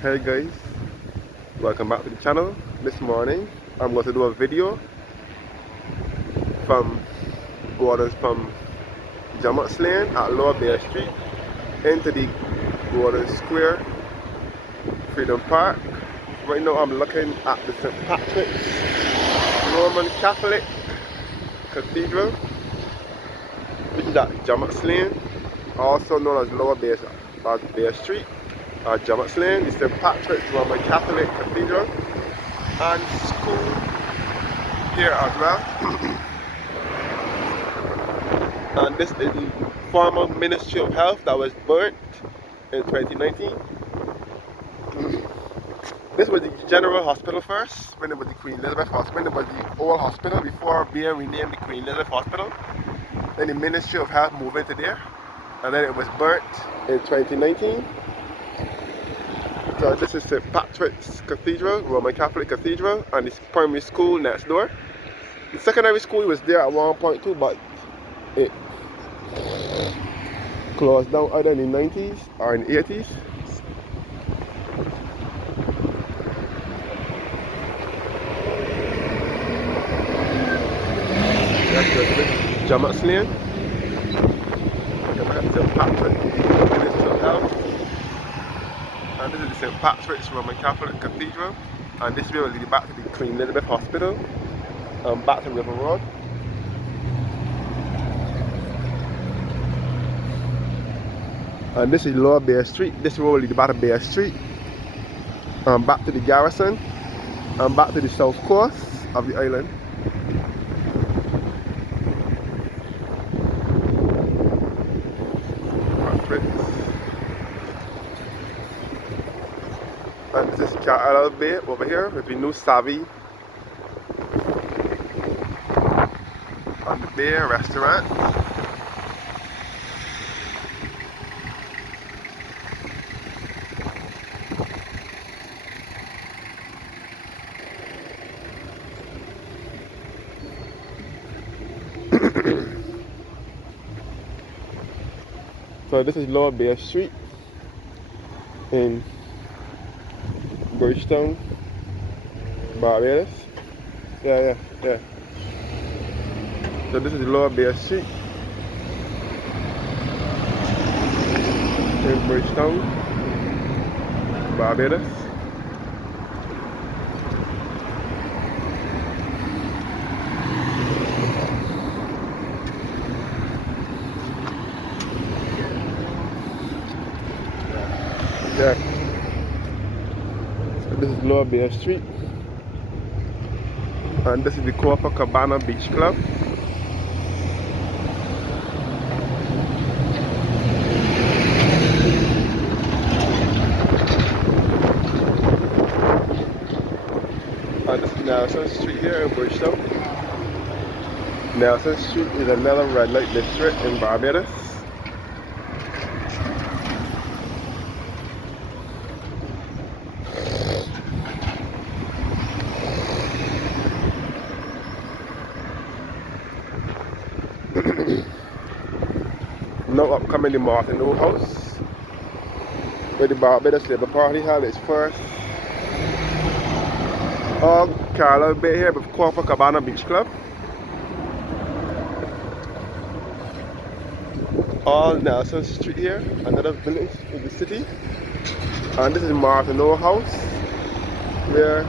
Hey guys, welcome back to the channel. This morning I'm going to do a video from Gordon's from Jammots Lane at Lower Bay Street into the Gordon Square Freedom Park. Right now I'm looking at the St. Patrick's Roman Catholic Cathedral, which is at Jammots Lane, also known as Lower Bay Street. Jammots Lane, the St. Patrick's Roman Catholic Cathedral and school here as well. And this is the former Ministry of Health that was burnt in 2019. This was the General Hospital first, when it was the Queen Elizabeth Hospital. When it was the old hospital before being renamed the Queen Elizabeth Hospital. Then the Ministry of Health moved into there, and then it was burnt in 2019. So this is St. Patrick's Cathedral, Roman Catholic Cathedral, and this primary school next door. The secondary school was there at one point too, but it closed down either in the 90s or in the 80s. That's the Jammots Lane. That's St. Patrick's Ministry of Health. And this is the St. Patrick's Roman Catholic Cathedral. And this way will lead back to the Queen Elizabeth Hospital and back to River Road. And this is Lower Bay Street. This road will lead back to Bay Street and back to the garrison and back to the south coast of the island. And this is Carl Bay over here with the new Savvy on the Bay restaurant. So this is Lower Bay Street in Bridgetown Barbados. Yeah. So this is Lower Bay Street in Bridgetown Barbados. Yeah. So this is Lower Bay Street, and this is the Copacabana Beach Club. And this is Nelson Street here in Bridgetown. Nelson Street is another red light district in Barbados. Now upcoming the Martin New House, where the Barbados Labour Party held its first Carlo Bay here with Copacabana Beach Club. All Nelson Street here, another village in the city. And this is Martin New House, where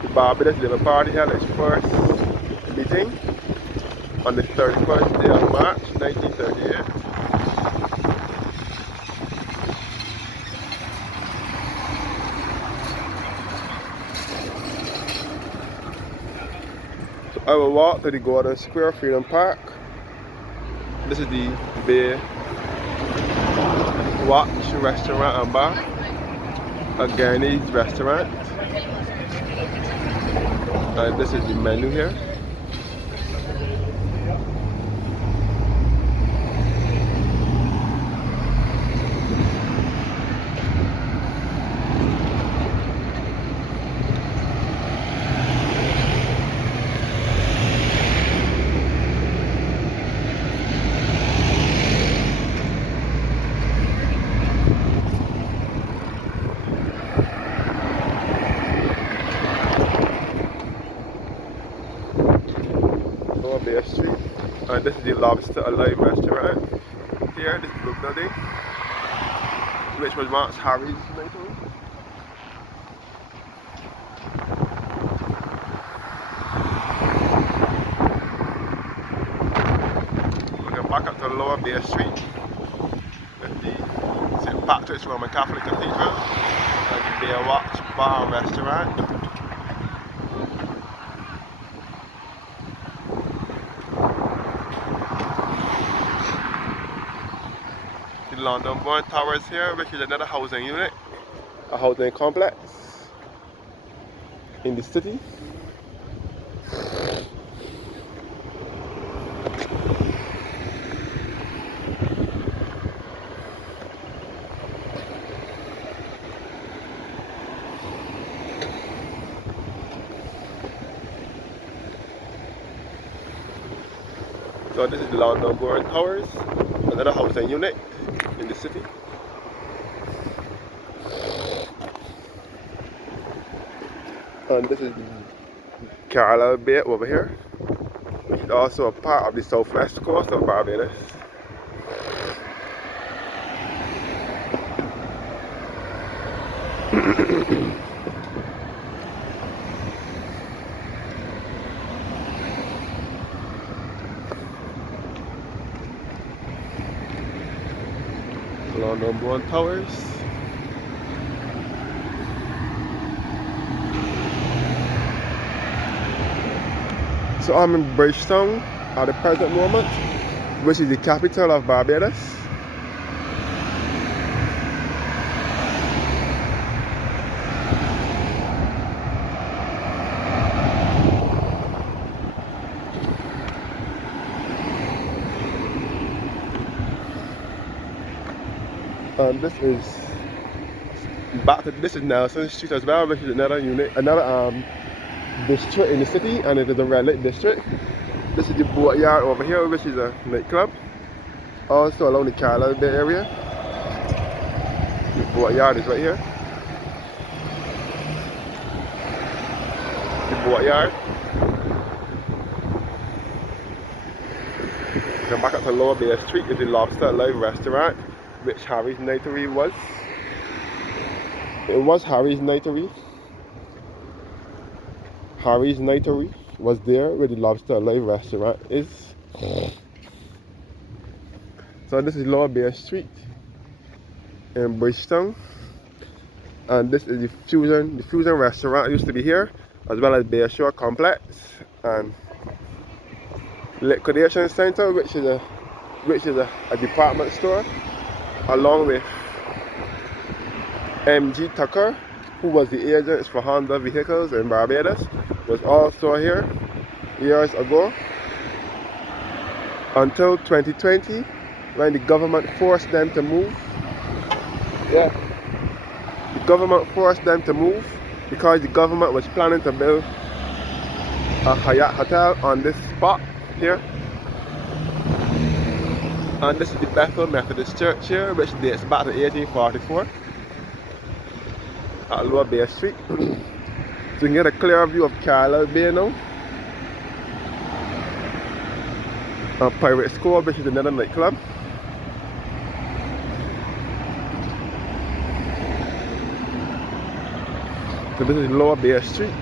the Barbados Labour Party held its first meeting on the 31st day of March 1938. So I will walk to the Gordon Square Freedom Park. This is the Bay Watch Restaurant and Bar, a Guyanese restaurant. And this is the menu here. Lobster Alive restaurant. Here, this blue building, which was once Harry's Nightclub. We're going back up to Lower Bay Street with the St. Patrick's Roman Catholic Cathedral and the Bear Watch Bar and Restaurant. The London Born Towers here, which is another housing unit, a housing complex in the city. So this is the London Born Towers, another housing unit in the city. And this is the Carlisle Bay over here, which is also a part of the southwest coast of Barbados. London Born Towers. So I'm in Bridgetown at the present moment, which is the capital of Barbados. And this is Nelson Street as well, which is another district in the city, and it is a red light district. This is the boatyard over here, which is a nightclub. Also along the Carlisle Bay area. The boatyard is right here. The boatyard. Then back up to Lower Bay Street is the Lobster Alive restaurant, which Harry's Nightery was. It was Harry's Nightery. Harry's Nightery was there where the Lobster Alive restaurant is. So this is Lower Bay Street in Bridgetown. And this is the Fusion restaurant used to be here, as well as Bay Shore Complex and Liquidation Center, which is a department store, along with M.G. Tucker, who was the agent for Honda vehicles in Barbados, was also here years ago, until 2020, when the government forced them to move. Yeah, the government forced them to move because the government was planning to build a Hyatt hotel on this spot here. And this is the Bethel Methodist Church here, which dates back to 1844 at Lower Bay Street. So you can get a clear view of Carlisle Bay now. A Pirate School, which is another nightclub. So this is Lower Bay Street.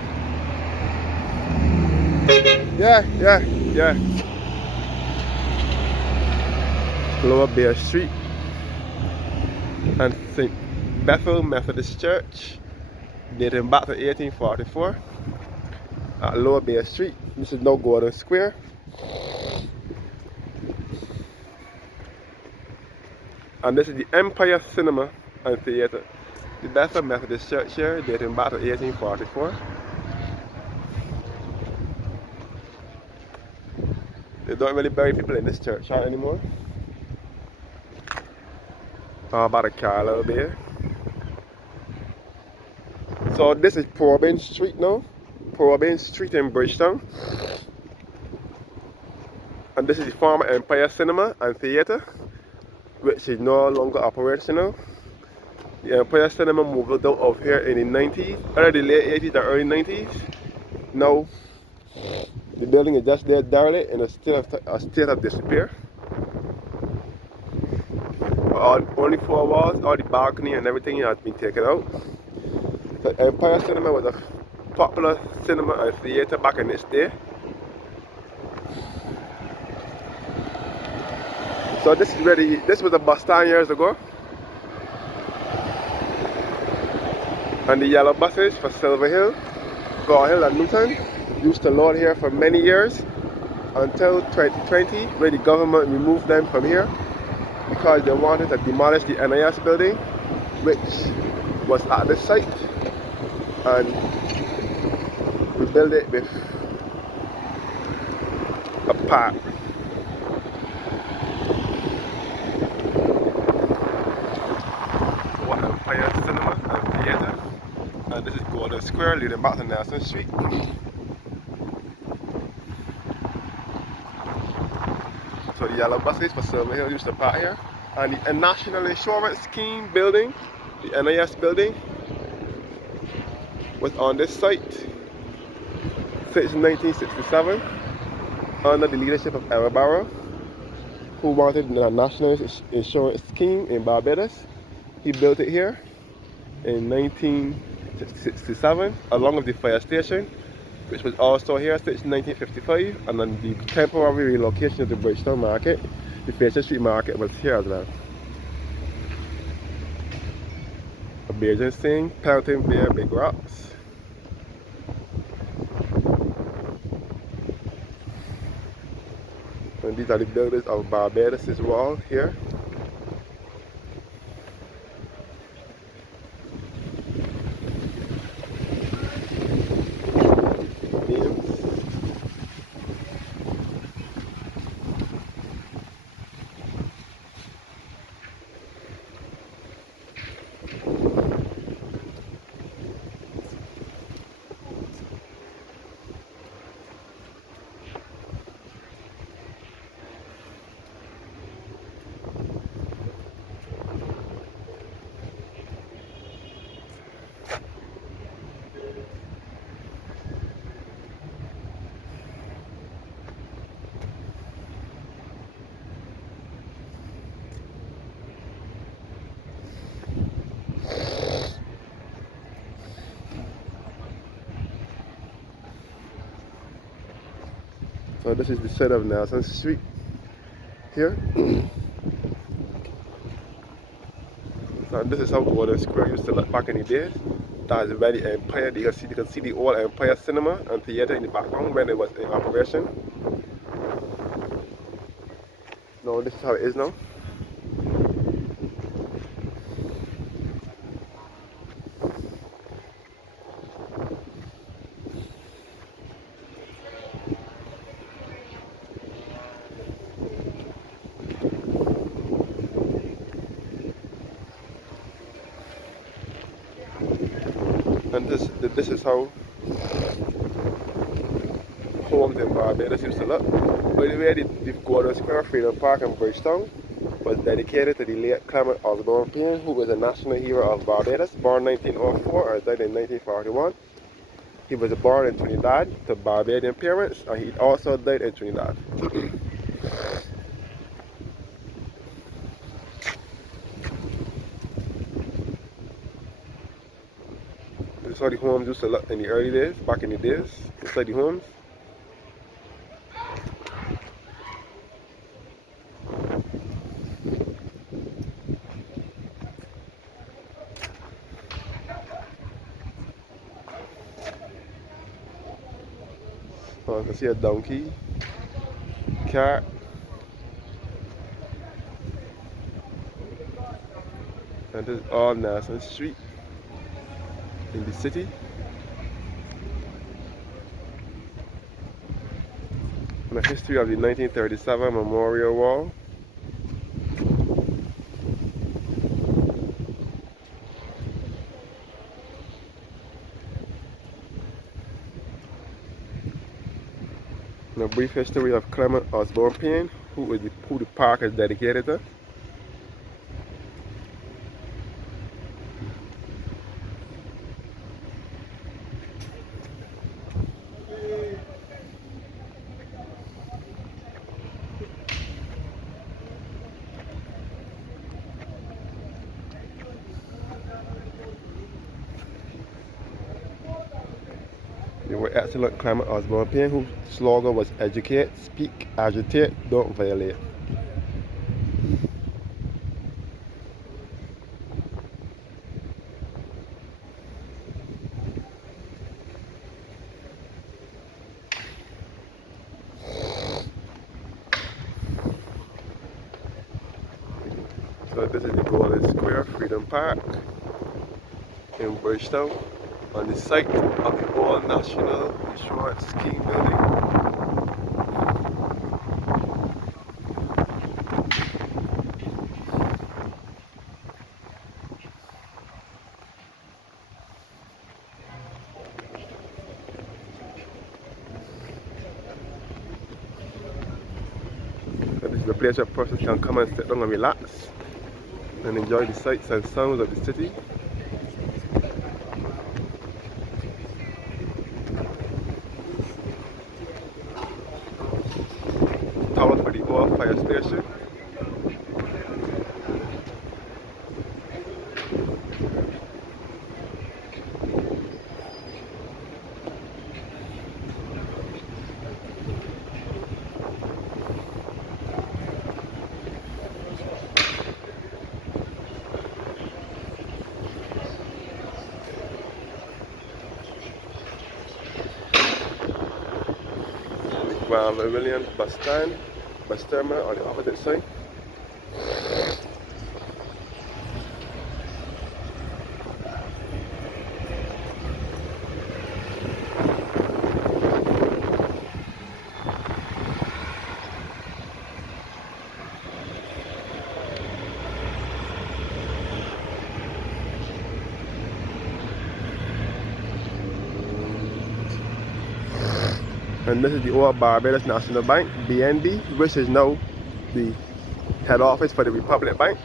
Yeah. Lower Bay Street and St. Bethel Methodist Church, dating back to 1844 at Lower Bay Street. This is now Gordon Square. And this is the Empire Cinema and Theatre. The Bethel Methodist Church here, dating back to 1844. They don't really bury people in this church anymore. About a Carlisle Bay. So this is Probin Street now. Probin Street in Bridgetown. And this is the former Empire Cinema and Theatre, which is no longer operational. The Empire Cinema moved out of here in the 90s, either the late 80s or early 90s. Now The building is just there derelict in a state of disrepair. Only four walls, all the balcony and everything has been taken out. The Empire Cinema was a popular cinema and theater back in its day. So this was a bus stand years ago. And the yellow buses for Silver Hill, Gore Hill and Newton used to load here for many years until 2020, where the government removed them from here because they wanted to demolish the NIS building, which was at this site, and rebuild it with a park. What Empire Cinema and Theatre. And this is Golden Square leading back to Nelson Street. So the yellow buses for Silver Hill used to park here. And the National Insurance Scheme building, the NIS building, was on this site since 1967 under the leadership of Barrow, who wanted a national insurance scheme in Barbados. He built it here in 1967 along with the fire station, which was also here since 1955, and then the temporary relocation of the Bridgetown market, the Fashion Street market, was here as well. A Bajan Sing, Pelton Bear, Big Rocks. And these are the buildings of Barbados' wall here. So this is the side of Nelson Street here. So this is how Golden Square used to look back in the days. That is where the Empire, you can see the old Empire Cinema and Theatre in the background when it was in operation. Now this is how it is now. And this is how homes in Barbados used to look. By the way, the Golden Square Freedom Park in Bridgetown was dedicated to the late Clement Osborne Payne, who was a national hero of Barbados, born 1904 and died in 1941. He was born in Trinidad to Barbadian parents, and he also died in Trinidad. This is how the homes used to look in the early days, back in the days, inside the homes. So you can see a donkey, cat, and this is all Nelson Street in the city. And the history of the 1937 Memorial Wall. And a brief history of Clement Osborne Payne, who the park is dedicated to. They were excellent Clement Osborne Payne, whose slogan was educate, speak, agitate, don't violate. So this is the Golden Square Freedom Park in Bridgetown, on the site of the All National Insurance Scheme building. So this is the place where a person can come and sit down and relax and enjoy the sights and sounds of the city. Tower for the oil fire station. Grand Williams bus terminal on the opposite side. And this is the old Barbados National Bank, BNB, which is now the head office for the Republic Bank.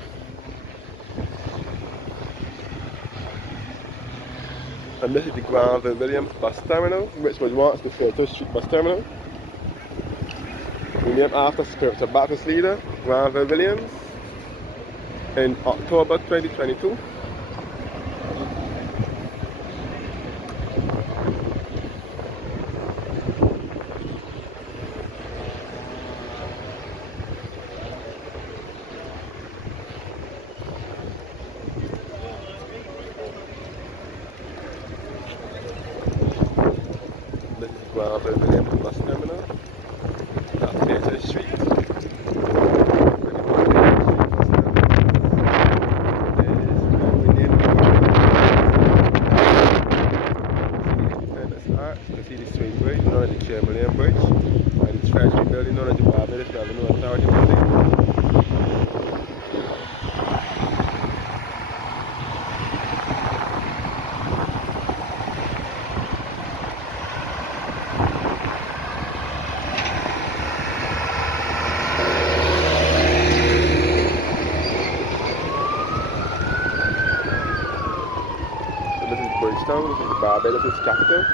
And this is the Grand Williams bus terminal, which was once the Filter Street bus terminal. Named after spiritual Baptist leader Grand Williams in October 2022. This is Grand Williams bus terminal. That's Filter Street. You can see the swing bridge, known as the Chamberlain Bridge, and the Treasury building, known as the Barbados Revenue Authority building. So this is Bridgetown, this is the Barbados' capital.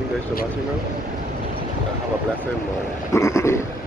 Thank you guys for watching now. Have a blessed morning.